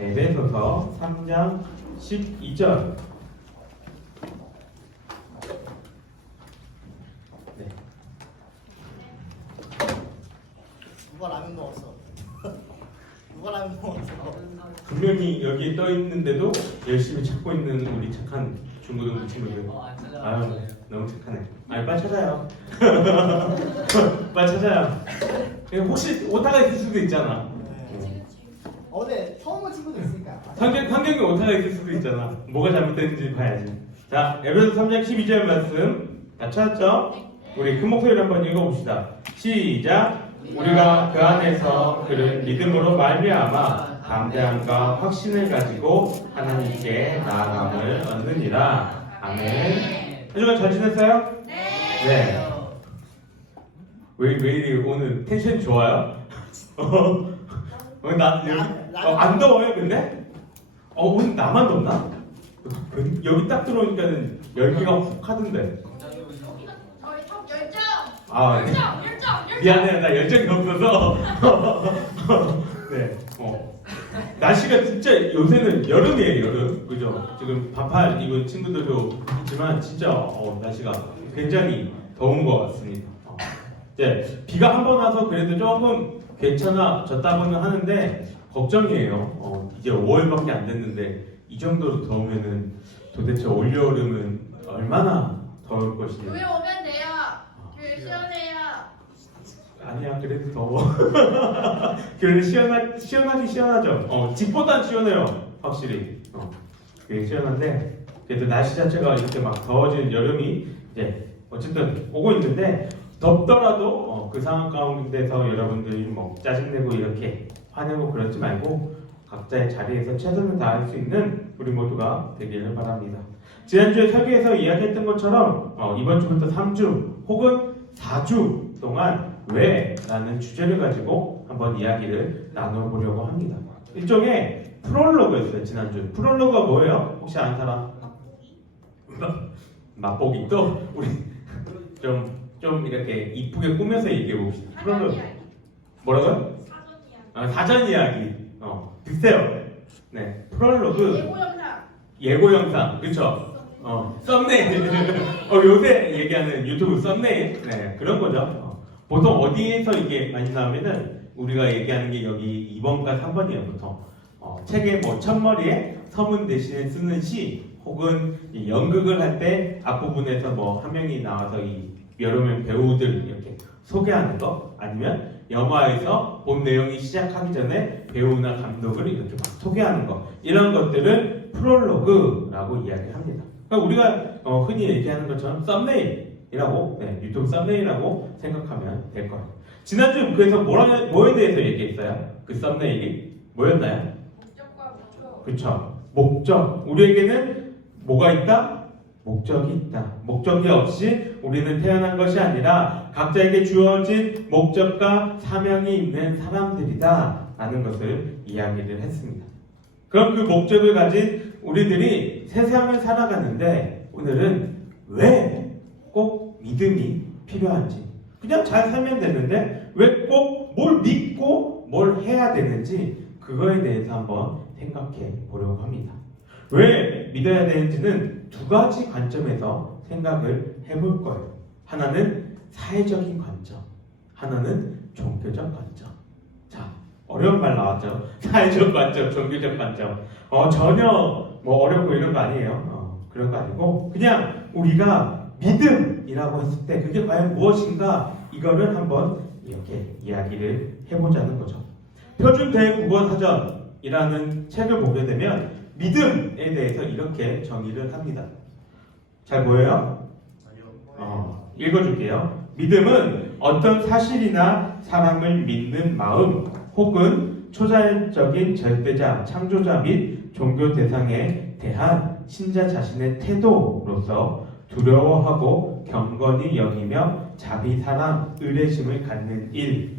에베소서 3장 12절. 네. 누가 라면 먹었어? 누가 라면 먹었어? 분명히 여기 떠 있는데도 열심히 찾고 있는 우리 착한 중고등부 친구들. 아유, 너무 착하네. 아니, 빨리 찾아요. 빨리 찾아요. 혹시 오타가 있을 수도 있잖아. 네, 처음 온 친구도 있으니까. 환경에 오타가 있을 수도 있잖아. 뭐가 잘못됐는지 봐야지. 자, 에베소 3장 12절 말씀 다 찾았죠? 우리 큰 목소리로 한번 읽어봅시다. 시작. 우리가 그 안에서 그를 믿음으로 말미암아 담대함과 확신을 가지고 하나님께 나아감을 얻느니라. 아멘. 한 주간 잘 지냈어요? 네. 왜 이리 오늘 텐션이 좋아요? 안 더워요, 근데? 오늘 나만 덥나? 여기 딱 들어오니까는 열기가 훅 하던데. 저희 top 열정! 아, 열정! 미안해, 나 열정이 없어서. 네. 날씨가 진짜 요새는 여름이에요, 여름. 그죠? 지금 반팔 입은 친구들도 있지만 진짜 날씨가 굉장히 더운 것 같습니다. 이제 비가 한 번 와서 그래도 조금 괜찮아졌다고는 하는데 걱정이에요. 이제 5월밖에 안 됐는데 이 정도로 더우면은 도대체 올여름은 얼마나 더울 것이냐. 교회 오면 돼요. 교회 시원해요. 아니야, 그래도 더워. 그래도 시원하긴 시원하죠. 집보단 시원해요, 확실히. 되게 시원한데 그래도 날씨 자체가 이렇게 막 더워진 여름이 이제 어쨌든 오고 있는데 덥더라도 그 상황 가운데서 여러분들이 뭐 짜증내고 이렇게 화내고 그러지 말고 각자의 자리에서 최선을 다할 수 있는 우리 모두가 되기를 바랍니다. 지난주에 설교에서 이야기했던 것처럼 이번 주부터 3주 혹은 4주 동안 왜? 라는 주제를 가지고 한번 이야기를 나눠보려고 합니다. 일종의 프롤로그였어요, 지난주. 프롤로그가 뭐예요? 혹시 아는 사람? 맛보기. 또 우리 좀 이렇게 이쁘게 꾸며서 얘기해 봅시다. 프롤로그. 뭐라고요? 사전 이야기. 비슷해요. 네, 프롤로그. 예고 영상. 그렇죠? 썸네일. 요새 얘기하는 유튜브 썸네일. 네, 그런 거죠. 보통 어디에서 이게 많이 나오면은 우리가 얘기하는 게 여기 2번과 3번이에요, 보통. 책의 뭐 첫머리에 서문 대신에 쓰는 시 혹은 이 연극을 할 때 앞부분에서 뭐 한 명이 나와서 이 여러 명 배우들 이렇게 소개하는 거, 아니면 영화에서 본 내용이 시작하기 전에 배우나 감독을 이렇게 막 소개하는 거, 이런 것들을 프롤로그라고 이야기합니다. 그러니까 우리가 흔히 얘기하는 것처럼 썸네일이라고, 유튜브 썸네일이라고 생각하면 될 거예요. 지난주 그래서 뭐에 대해서 얘기했어요? 그 썸네일이 뭐였나요? 목적과 목표. 그렇죠. 목적. 우리에게는 뭐가 있다? 목적이 있다. 목적이 없이 우리는 태어난 것이 아니라 각자에게 주어진 목적과 사명이 있는 사람들이다 라는 것을 이야기를 했습니다. 그럼 그 목적을 가진 우리들이 세상을 살아가는데 오늘은 왜 꼭 믿음이 필요한지, 그냥 잘 살면 되는데 왜 꼭 뭘 믿고 뭘 해야 되는지, 그거에 대해서 한번 생각해 보려고 합니다. 왜 믿어야 되는지는 두 가지 관점에서 생각을 해볼 거예요. 하나는 사회적인 관점, 하나는 종교적 관점. 자, 어려운 말 나왔죠? 사회적 관점, 종교적 관점. 전혀 뭐 어렵고 이런 거 아니에요. 그런 거 아니고 그냥 우리가 믿음이라고 했을 때 그게 과연 무엇인가, 이거를 한번 이렇게 이야기를 해보자는 거죠. 표준 대국어 사전이라는 책을 보게 되면 믿음에 대해서 이렇게 정의를 합니다. 잘 보여요? 읽어줄게요. 믿음은 어떤 사실이나 사람을 믿는 마음 혹은 초자연적인 절대자, 창조자 및 종교 대상에 대한 신자 자신의 태도로서 두려워하고 경건히 여기며 자비, 사랑, 의뢰심을 갖는 일,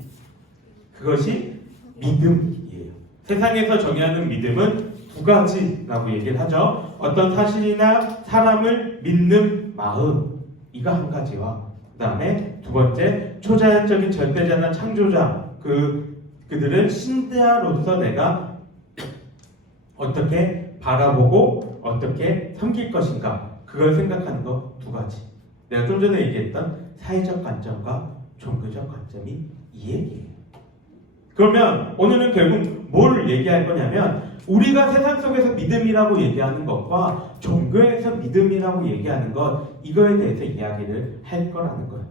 그것이 믿음이에요. 세상에서 정의하는 믿음은 두 가지라고 얘기를 하죠. 어떤 사실이나 사람을 믿는 마음, 이거 한 가지와 그 다음에 두 번째, 초자연적인 절대자나 창조자, 그들은 신자로서 내가 어떻게 바라보고 어떻게 섬길 것인가 그걸 생각하는 거 두 가지. 내가 좀 전에 얘기했던 사회적 관점과 종교적 관점이 이 얘기예요. 그러면 오늘은 결국 뭘 얘기할 거냐면 우리가 세상 속에서 믿음이라고 얘기하는 것과 종교에서 믿음이라고 얘기하는 것 이거에 대해서 이야기를 할 거라는 거예요.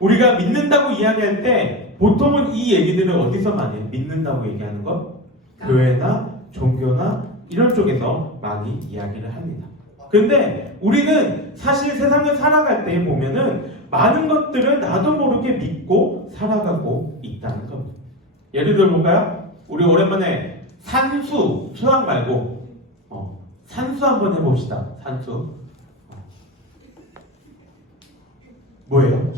우리가 믿는다고 이야기할 때 보통은 이 얘기들을 어디서 많이 해요? 믿는다고 얘기하는 것? 교회나 종교나 이런 쪽에서 많이 이야기를 합니다. 근데 우리는 사실 세상을 살아갈 때 보면은 많은 것들을 나도 모르게 믿고 살아가고 있다는 겁니다. 예를 들어 볼까요? 우리 오랜만에 산수, 수학 말고 산수 한번 해봅시다. 산수. 뭐예요?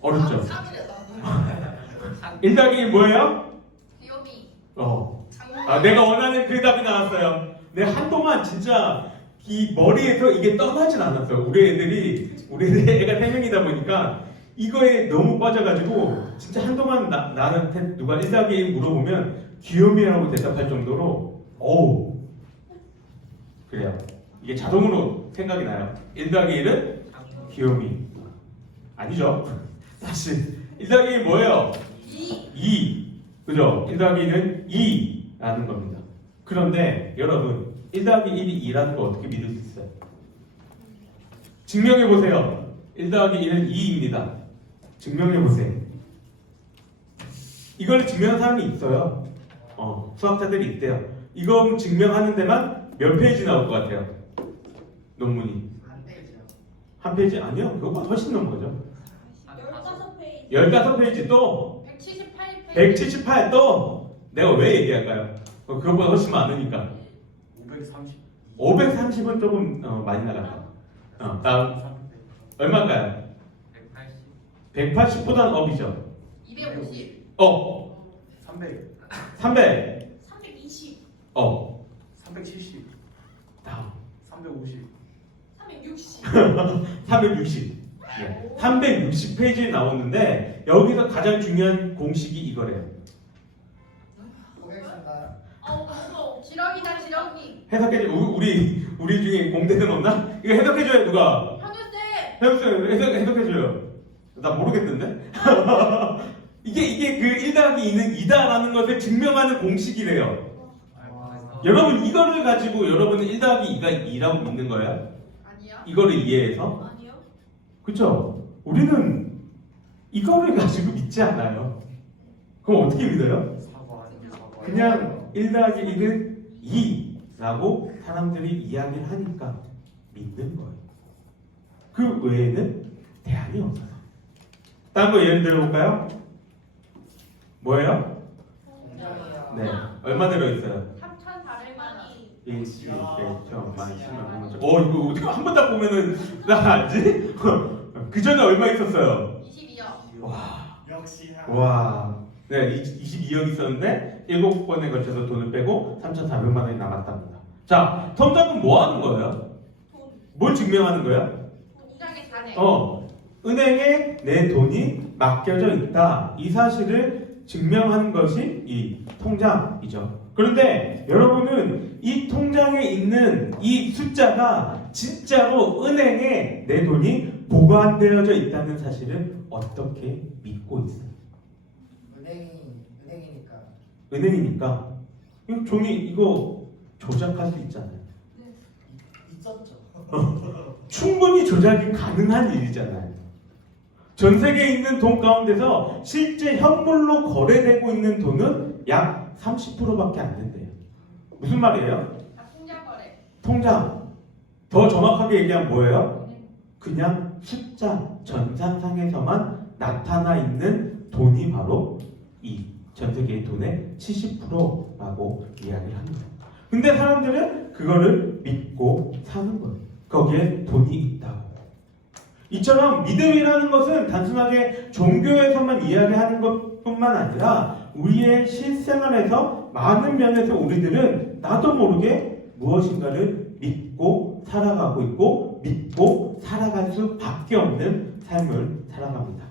어렵죠? 1 더하기 1 뭐예요? 귀요미. 내가 원하는 그 답이 나왔어요. 내가 한동안 진짜 이 머리에서 이게 떠나질 않았어요. 우리 애들이 애가 3명이다 보니까 이거에 너무 빠져가지고 진짜 한동안 나한테 누가 1 더하기 1 물어보면 귀요미라고 대답할 정도로 그래요. 이게 자동으로 생각이 나요. 1 더하기 1은 귀요미. 아니죠. 사실 1 더하기 1 뭐예요? 2. 그죠? 1 더하기 1은 2라는 겁니다. 그런데 여러분 1 더하기 1이 2라는 거 어떻게 믿을 수 있어요? 증명해보세요. 1 더하기 1은 2입니다. 증명해보세요. 이걸 증명한 사람이 있어요. 수학자들이 있대요. 이거 증명하는 데만 몇 페이지 나올 것 같아요? 논문이. 한 페이지? 아니요. 그거보다 훨씬 넘은 거죠. 15페이지. 15페이지 또 178페이지. 178 또 내가 왜 얘기할까요? 그거보다 훨씬 많으니까 530은 조금 많이 나갔다. 다음 얼마일까요? 180보다는 업이죠. 250. 300 320. 370 다음 350 360. 360 360페이지에 나오는데 여기서 가장 중요한 공식이 이거래요. 고객님과 지렁이다 지렁이. 해석해줘. 우리 중에 공대는 없나? 이거 해석해줘요. 누가? 현우쌤. 해석해줘요. 나 모르겠던데? 이게 그 1 더하기 2는 2다라는 것을 증명하는 공식이래요. 여러분 이거를 가지고 여러분은 1 더하기 2가 2라고 믿는 거예요? 아니야. 이거를 이해해서? 아니요. 그쵸? 우리는 이거를 가지고 믿지 않아요. 그럼 어떻게 믿어요? 그냥 1 더하기 1은 2라고 사람들이 이야기를 하니까 믿는 거예요. 그 외에는 대안이 없어서. 다른 거 예를 들어볼까요? 뭐예요? 네. 얼마 들어있어요? 3,400만원. 1, 2, 100, 1000, 10,000, 10,000, 10,000. 이거 어떻게 한 번 딱 보면은 나 알지? 그 전에 얼마 있었어요? 22억. 역시 와. 네, 22억 있었는데 7번에 걸쳐서 돈을 빼고 3,400만 원이 남았답니다. 자, 통장은 뭐 하는 거예요? 돈. 뭘 증명하는 거예요? 통장에 잔액. 은행에 내 돈이 맡겨져 있다. 이 사실을 증명하는 것이 이 통장이죠. 그런데 여러분은 이 통장에 있는 이 숫자가 진짜로 은행에 내 돈이 보관되어져 있다는 사실을 어떻게 믿고 있어요? 은행이니까. 은행이니까 이 종이 이거 조작할 수 있잖아요. 있었죠. 충분히 조작이 가능한 일이잖아요. 전 세계에 있는 돈 가운데서 실제 현물로 거래되고 있는 돈은 약 30%밖에 안 된대요. 무슨 말이에요? 통장 거래. 통장. 더 정확하게 얘기하면 뭐예요? 그냥 숫자, 전산상에서만 나타나 있는 돈이 바로 이 전 세계의 돈의 70%라고 이야기를 합니다. 근데 사람들은 그거를 믿고 사는 거예요. 거기에 돈이 있다고. 이처럼 믿음이라는 것은 단순하게 종교에서만 이야기하는 것뿐만 아니라 우리의 실생활에서 많은 면에서 우리들은 나도 모르게 무엇인가를 믿고 살아가고 있고 믿고 살아갈 수밖에 없는 삶을 살아갑니다.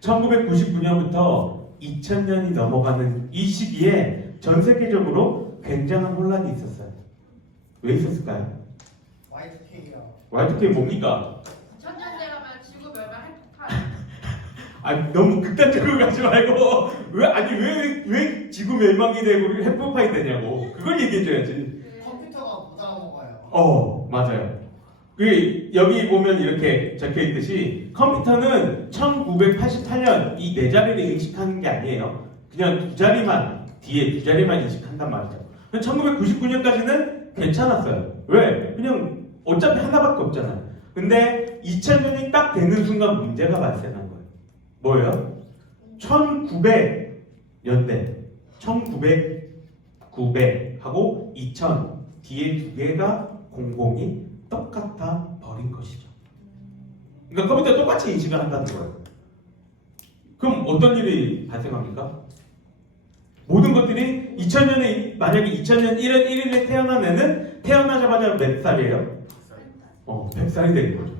1999년부터 2000년이 넘어가는 이 시기에 전 세계적으로 굉장한 혼란이 있었어요. 왜 있었을까요? Y2K요. Y2K 뭡니까? 2000년대 가면 지구 멸망 핵폭탄. 아니 너무 극단적으로 가지 말고 왜 지구 멸망이 되고 핵폭탄이 되냐고 그걸 얘기해줘야지. 컴퓨터가 못 알아먹어요. 맞아요. 여기 보면 이렇게 적혀 있듯이 컴퓨터는 1988년 이 네 자리를 인식하는 게 아니에요. 그냥 두 자리만 인식한단 말이죠. 1999년까지는 괜찮았어요. 왜? 그냥 어차피 하나밖에 없잖아요. 근데 2000년이 딱 되는 순간 문제가 발생한 거예요. 뭐예요? 1900년대 1900하고 2000 뒤에 두 개가 공공이 똑같아 버린 것이죠. 그러니까 컴퓨터 똑같이 인식을 한다는 거예요. 그럼 어떤 일이 발생합니까? 모든 것들이 2000년에 만약에 2000년 1월 1일에 태어난 애는 태어나자마자 몇 살이에요? 100살이 되는 거죠.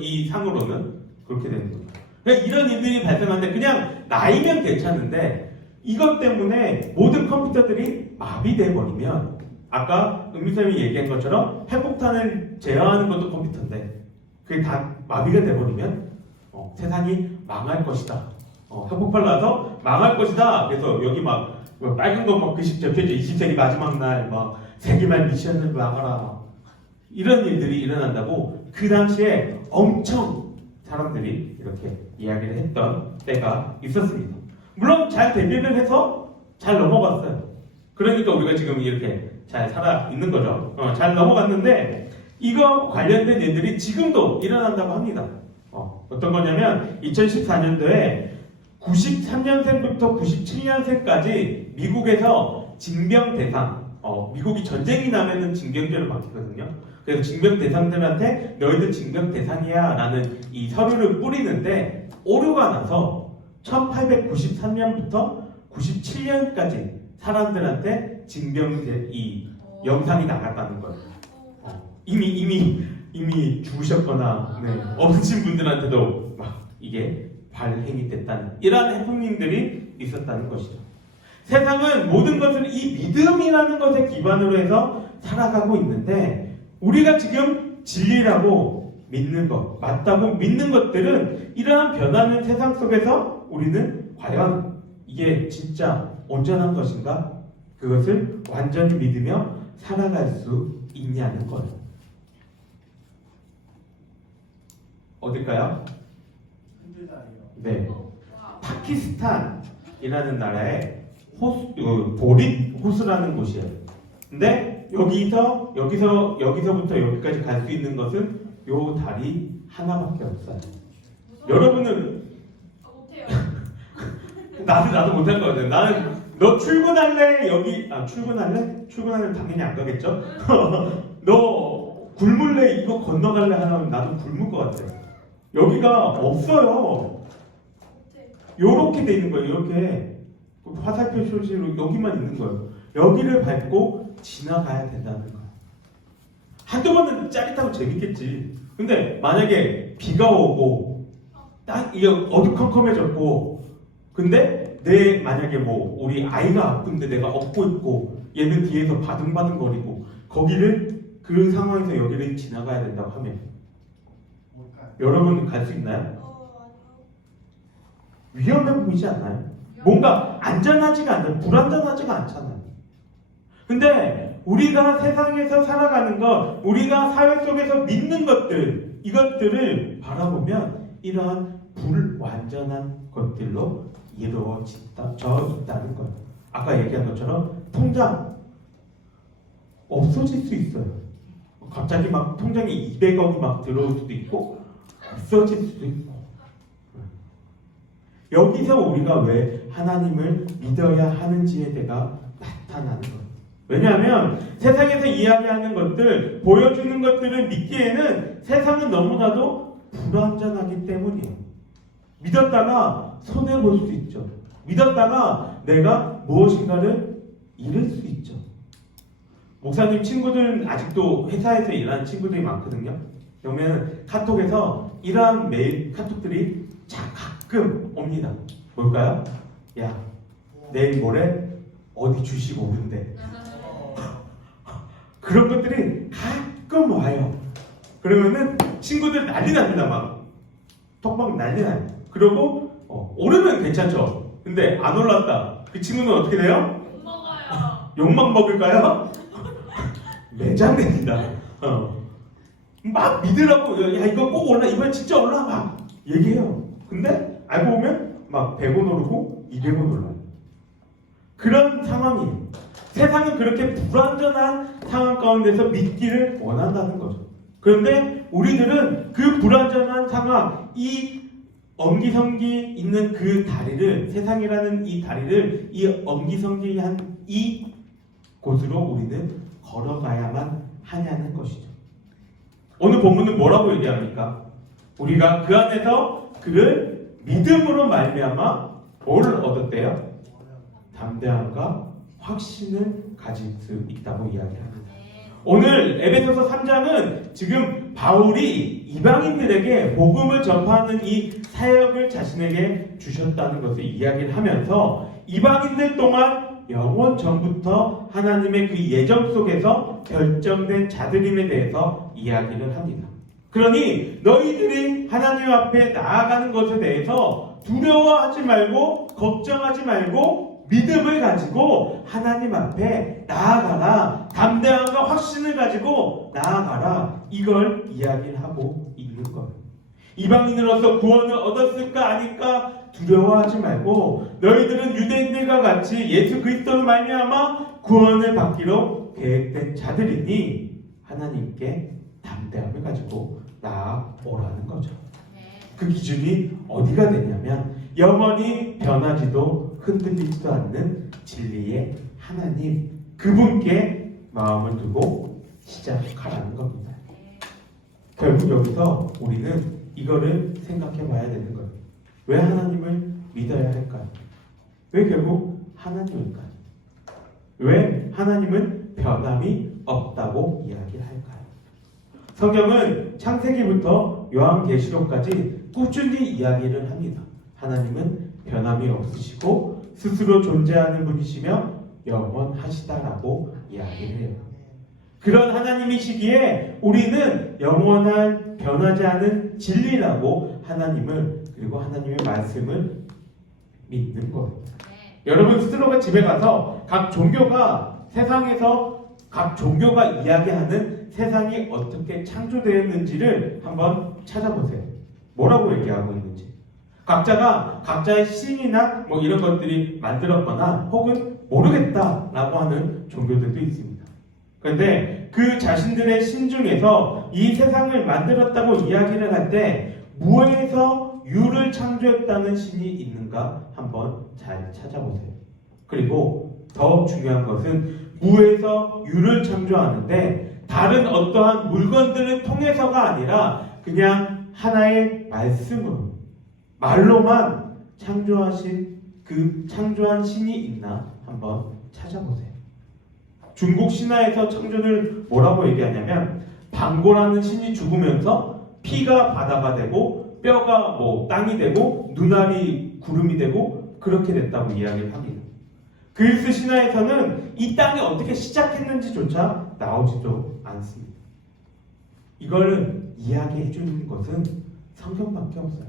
이 상으로는 그렇게 되는 거죠. 그러니까 이런 일들이 발생하는데 그냥 나이면 괜찮은데 이것 때문에 모든 컴퓨터들이 마비돼 버리면 아까 은미쌤이 얘기한 것처럼 핵폭탄을 제어하는 것도 컴퓨터인데 그게 다 마비가 돼 버리면 세상이 망할 것이다. 핵폭발 나서 망할 것이다. 그래서 여기 막 빨간 거 막 글씨 적혀져 20세기 마지막 날 막 세계말 미션을 막아라. 이런 일들이 일어난다고 그 당시에 엄청 사람들이 이렇게 이야기를 했던 때가 있었습니다. 물론 잘 대비를 해서 잘 넘어갔어요. 그러니까 우리가 지금 이렇게 잘 살아 있는 거죠. 잘 넘어갔는데 이거 관련된 일들이 지금도 일어난다고 합니다. 어떤 거냐면 2014년도에 93년생부터 97년생까지 미국에서 징병 대상, 미국이 전쟁이 나면은 징병제로 바뀌거든요. 그래서 징병 대상들한테 너희들 징병 대상이야 라는 이 서류를 뿌리는데 오류가 나서 1893년부터 97년까지 사람들한테 징병제 이 영상이 나갔다는 거예요. 이미 죽으셨거나 없으신 분들한테도 막 이게 발행이 됐다는 이러한 해프닝들이 있었다는 것이죠. 세상은 모든 것을 이 믿음이라는 것에 기반으로 해서 살아가고 있는데 우리가 지금 진리라고 믿는 것, 맞다고 믿는 것들은 이러한 변하는 세상 속에서 우리는 과연 이게 진짜 온전한 것인가? 그것을 완전히 믿으며 살아갈 수 있냐는 거예요. 어딜까요? 힘들다니요. 네. 파키스탄이라는 나라의 보릿 호수라는 곳이에요. 근데 여기서부터 여기까지 갈 수 있는 것은 요 다리 하나밖에 없어요. 여러분은 못해요. 나도 못할 것 같아요. 나는 너 출근할래? 출근할래? 출근하면 당연히 안 가겠죠? 너 굶을래? 이거 건너갈래? 하면 나도 굶을 것 같아요. 여기가 없어요. 요렇게 돼 있는 거예요. 이렇게 화살표 표시로 여기만 있는 거예요. 여기를 밟고 지나가야 된다는 거예요. 한두 번은 짜릿하고 재밌겠지. 근데 만약에 비가 오고 딱 이게 어두컴컴해졌고 근데 만약에 우리 아이가 아픈데 내가 업고 있고 얘는 뒤에서 바둥바둥거리고 그 상황에서 여기를 지나가야 된다고 하면 뭘까요? 여러분 갈 수 있나요? 위험해 보이지 않나요? 뭔가 안전하지가 않아요. 불안전하지가 않잖아요. 근데 우리가 세상에서 살아가는 것, 우리가 사회 속에서 믿는 것들, 이것들을 바라보면 이러한 불완전한 것들로 이루어져 있다는 거예요. 아까 얘기한 것처럼 통장 없어질 수 있어요. 갑자기 막 통장에 200억이 막 들어올 수도 있고 없어질 수도 있고. 여기서 우리가 왜 하나님을 믿어야 하는지에 대가 나타나는 거예요. 왜냐하면 세상에서 이야기하는 것들, 보여주는 것들을 믿기에는 세상은 너무나도 불완전하기 때문이에요. 믿었다가 손해볼 수 있죠. 믿었다가 내가 무엇인가를 잃을 수 있죠. 목사님 친구들은 아직도 회사에서 일하는 친구들이 많거든요. 그러면 카톡에서 이러한 메일 카톡들이 가끔 옵니다. 뭘까요? 야, 내일 모레 어디 주식 오른대. 그런 것들이 가끔 와요. 그러면은 친구들 난리 납니다. 막 톡방 난리 나요. 그러고 오르면 괜찮죠. 근데 안 올랐다. 그 친구는 어떻게 돼요? 못 먹어요. 욕만 먹을까요? 매장됩니다. 막 믿으라고 야 이거 꼭 올라 이번 진짜 올라 막 얘기해요. 근데 알고 보면 막 100원 오르고 200원 올라요. 그런 상황이에요. 세상은 그렇게 불완전한 상황 가운데서 믿기를 원한다는 거죠. 그런데 우리들은 그 불완전한 상황, 이 엄기성기 있는 그 다리를, 세상이라는 이 다리를 이 엄기성기한 이 곳으로 우리는 걸어가야만 하냐는 것이죠. 오늘 본문은 뭐라고 얘기합니까? 우리가 그 안에서 그를 믿음으로 말미암아 뭘 얻었대요? 담대함과 확신을 가질 수 있다고 이야기합니다. 오늘 에베소서 3장은 지금 바울이 이방인들에게 복음을 전파하는 이 사역을 자신에게 주셨다는 것을 이야기를 하면서 이방인들 동안 영원 전부터 하나님의 그 예정 속에서 결정된 자들임에 대해서 이야기를 합니다. 그러니 너희들이 하나님 앞에 나아가는 것에 대해서 두려워하지 말고 걱정하지 말고 믿음을 가지고 하나님 앞에 나아가라. 담대함과 확신을 가지고 나아가라. 이걸 이야기를 하고 있는 거예요. 이방인으로서 구원을 얻었을까 아닐까 두려워하지 말고 너희들은 유대인들과 같이 예수 그리스도로 말미암아 구원을 받기로 계획된 자들이니 하나님께 담대함을 가지고 나아오라는 거죠. 그 기준이 어디가 되냐면 영원히 변하지도 흔들리지도 않는 진리의 하나님 그분께 마음을 두고 시작하라는 겁니다. 결국 여기서 우리는 이거를 생각해 봐야 되는 거예요. 왜 하나님을 믿어야 할까요? 왜 결국 하나님일까요? 왜 하나님은 변함이 없다고 이야기를 할까요? 성경은 창세기부터 요한계시록까지 꾸준히 이야기를 합니다. 하나님은 변함이 없으시고 스스로 존재하는 분이시며 영원하시다라고 이야기를 해요. 그런 하나님이시기에 우리는 영원한 변하지 않은 진리라고 하나님을 그리고 하나님의 말씀을 믿는 거예요. 여러분 스스로가 집에 가서 각 종교가 세상에서 각 종교가 이야기하는 세상이 어떻게 창조되었는지를 한번 찾아보세요. 뭐라고 얘기하고 있는지. 각자가 각자의 신이나 뭐 이런 것들이 만들었거나 혹은 모르겠다라고 하는 종교들도 있습니다. 그런데 그 자신들의 신 중에서 이 세상을 만들었다고 이야기를 할 때 무에서 유를 창조했다는 신이 있는가 한번 잘 찾아보세요. 그리고 더 중요한 것은 무에서 유를 창조하는데 다른 어떠한 물건들을 통해서가 아니라 그냥 하나의 말씀으로 말로만 창조하신 그 창조한 신이 있나 한번 찾아보세요. 중국 신화에서 창조를 뭐라고 얘기하냐면 방고라는 신이 죽으면서 피가 바다가 되고 뼈가 뭐 땅이 되고 눈알이 구름이 되고 그렇게 됐다고 이야기를 합니다. 그리스 신화에서는 이 땅이 어떻게 시작했는지조차 나오지도 않습니다. 이걸 이야기해 주는 것은 성경밖에 없어요.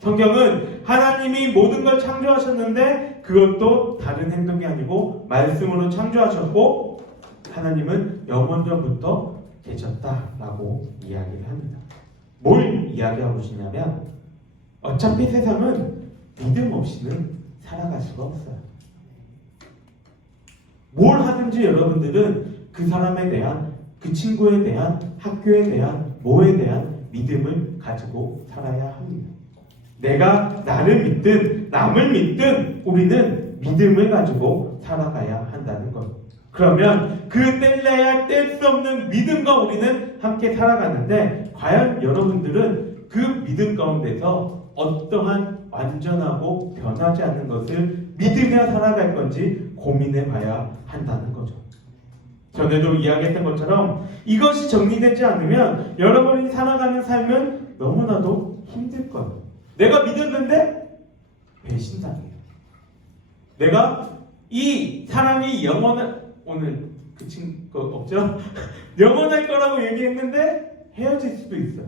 성경은 하나님이 모든 걸 창조하셨는데 그것도 다른 행동이 아니고 말씀으로 창조하셨고 하나님은 영원전부터 계셨다라고 이야기를 합니다. 뭘 이야기하고 있냐면 어차피 세상은 믿음 없이는 살아갈 수가 없어요. 뭘 하든지 여러분들은 그 사람에 대한 그 친구에 대한 학교에 대한 뭐에 대한 믿음을 가지고 살아야 합니다. 내가 나를 믿든 남을 믿든 우리는 믿음을 가지고 살아가야 한다는 것. 그러면 그 뗄래야 뗄 수 없는 믿음과 우리는 함께 살아가는데 과연 여러분들은 그 믿음 가운데서 어떠한 완전하고 변하지 않는 것을 믿으며 살아갈 건지 고민해 봐야 한다는 거죠. 전에도 이야기했던 것처럼 이것이 정리되지 않으면 여러분이 살아가는 삶은 너무나도 힘들 거예요. 내가 믿었는데 배신당해요. 내가 이 사랑이 영원한 오늘 그 친구 없죠? 영원할 거라고 얘기했는데 헤어질 수도 있어요.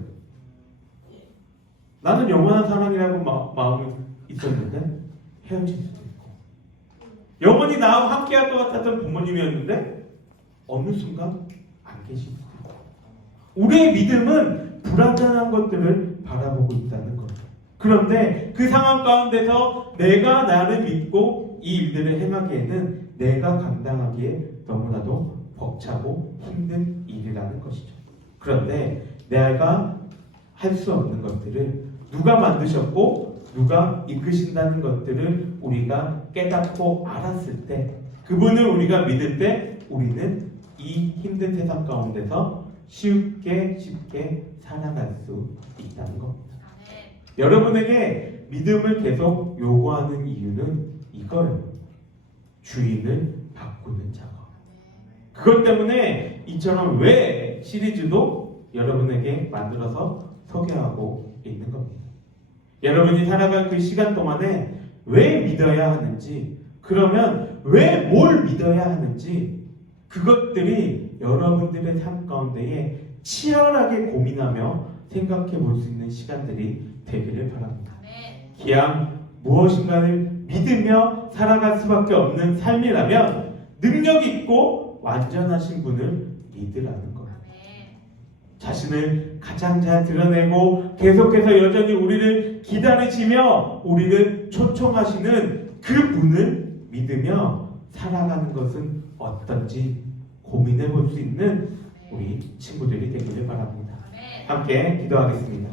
나는 영원한 사랑이라고 마음이 있었는데 헤어질 수도 있고, 영원히 나하고 함께할 것 같았던 부모님이었는데 어느 순간 안 계실 수도 있고, 우리의 믿음은 불완전한 것들을 바라보고 있다는 거예요. 그런데 그 상황 가운데서 내가 나를 믿고 이 일들을 행하기에는 내가 감당하기에 너무나도 벅차고 힘든 일이라는 것이죠. 그런데 내가 할 수 없는 것들을 누가 만드셨고 누가 이끄신다는 것들을 우리가 깨닫고 알았을 때, 그분을 우리가 믿을 때 우리는 이 힘든 세상 가운데서 쉽게 살아갈 수 있다는 겁니다. 여러분에게 믿음을 계속 요구하는 이유는 이거예요. 주인을 바꾸는 작업. 그것 때문에 이처럼 왜 시리즈도 여러분에게 만들어서 소개하고 있는 겁니다. 여러분이 살아갈 그 시간 동안에 왜 믿어야 하는지, 그러면 왜 뭘 믿어야 하는지, 그것들이 여러분들의 삶 가운데에 치열하게 고민하며 생각해 볼 수 있는 시간들이 되기를 바랍니다. 기왕 무엇인가를 믿으며 살아갈 수밖에 없는 삶이라면 능력 있고 완전하신 분을 믿으라는 거예요. 자신을 가장 잘 드러내고 계속해서 여전히 우리를 기다리시며 우리를 초청하시는 그 분을 믿으며 살아가는 것은 어떤지 고민해 볼 수 있는 우리 친구들이 되기를 바랍니다. 함께 기도하겠습니다.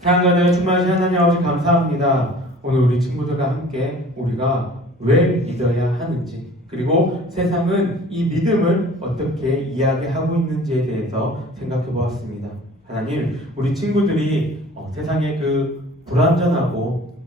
사랑과는 충만하신 하나님 아버지 감사합니다. 오늘 우리 친구들과 함께 우리가 왜 믿어야 하는지, 그리고 세상은 이 믿음을 어떻게 이야기하고 있는지에 대해서 생각해 보았습니다. 하나님, 우리 친구들이 세상의 그 불완전하고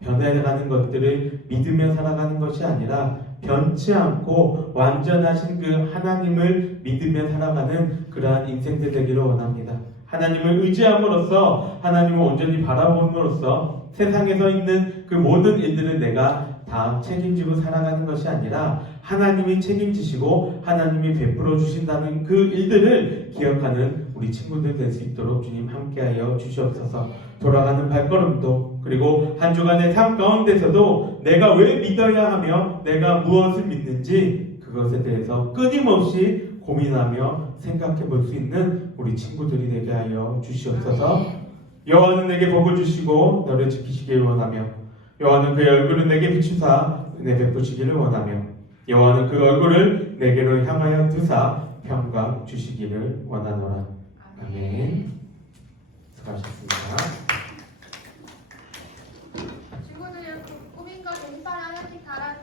변해가는 것들을 믿으며 살아가는 것이 아니라 변치 않고 완전하신 그 하나님을 믿으며 살아가는 그러한 인생들 되기를 원합니다. 하나님을 의지함으로써, 하나님을 온전히 바라봄으로써 세상에서 있는 그 모든 일들을 내가 다 책임지고 살아가는 것이 아니라 하나님이 책임지시고 하나님이 베풀어 주신다는 그 일들을 기억하는 우리 친구들 될 수 있도록 주님 함께하여 주시옵소서. 돌아가는 발걸음도, 그리고 한 주간의 삶 가운데서도 내가 왜 믿어야 하며 내가 무엇을 믿는지 그것에 대해서 끊임없이 고민하며 생각해 볼 수 있는 우리 친구들이 되게 하여 주시옵소서. 여호와는 내게 복을 주시고 너를 지키시길 원하며, 여호와는 그의 얼굴을 내게 비추사 은혜 베푸시기를 원하며, 여호와는 그 얼굴을 내게로 향하여 두사 평강 주시기를 원하노라. 아멘. 수고하셨습니다. 친구들이 꾸민 거 왼팔 하나씩 달아서